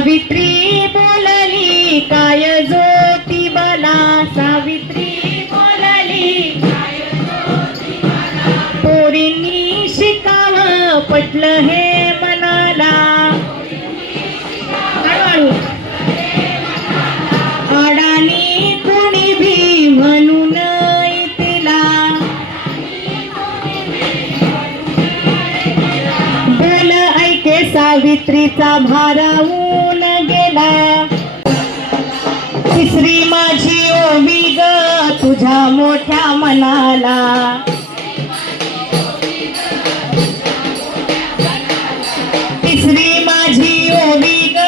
सावित्री बोलली काय ज्योतिबाला, सावित्री बोलली काय ज्योतिबाला, पोरींनी शिकावं पटलं हे मनाला, हळूहळू अडाणी कोणी भी म्हणून तिला, बोल ऐके सावित्रीचा भारावून गेला, तिसरी माझी ओवी ग तुझ्या मोठ्या मनाला, तिसरी माझी ओवी ग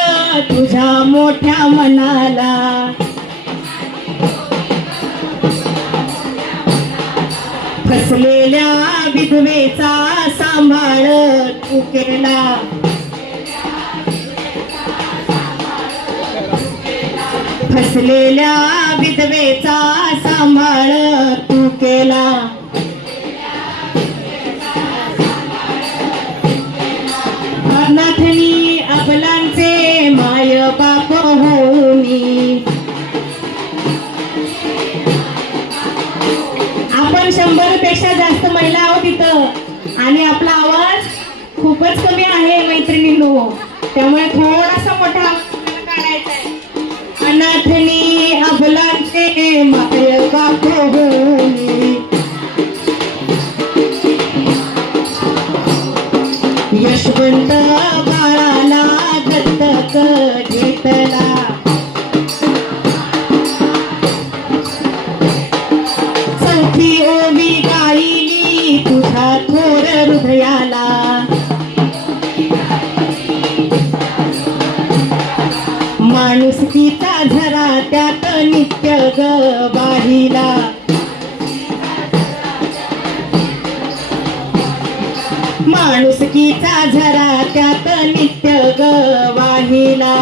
तुझ्या मोठ्या मनाला, फसलेल्या विधवेचा सांभाळ तू केला, फसलेल्या विधवेचा सांभाळ तू केला, अनाथनी अबलांचे माय बाप होऊनी, आपण 100 पेक्षा जास्त महिला आहोत इथं आणि आपला आवाज खूपच कमी आहे मैत्रिणींनो, त्यामुळे थोडासा मोठा आवाज काढायचा आहे. अनाथनी अबलांचे माय बाप होऊनी, यशवंत बाळाला दत्तक घेतला, चौथी ओवी गायली तुझ्या थोर हृदयाला, माणुसकीचा झरा त्यात नित्य ग वाहिला, माणुसकीचा झरा त्यात नित्य ग वाहिला.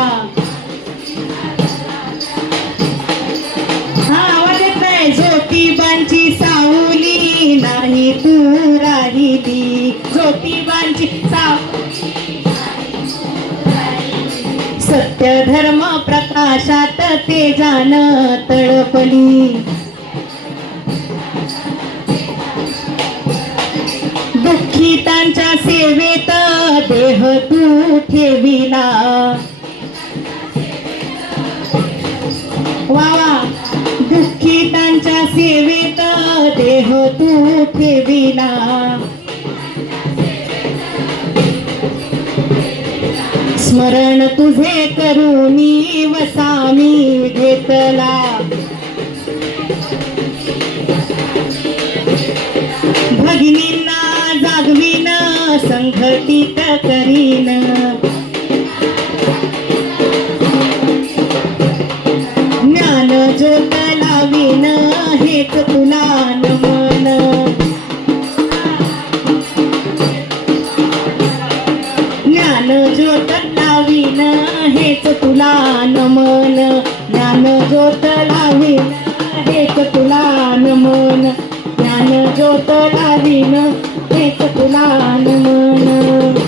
हा आवाज येत नाही. ज्योतिबांची सावली नाही तू राहिली, ज्योतिबांची सत्य धर्म प्रकाशात तेजान तळपली, दुःखितांच्या सेवेत देह तू ठेविला, वा दुःखितांच्या सेवेत देह तू ठेविला, स्मरण तुझे करूनी वसामी घेतला, भगिनींना जागवीन संघटित करीन, ज्ञान ज्योत लावीन हेच तुला नमन, ज्ञान ज्योत लावीन हेच तुला नमन, ज्ञान ज्योत लावीन हेच तुला नमन, ज्ञान ज्योत लावीन हेच तुला नमन.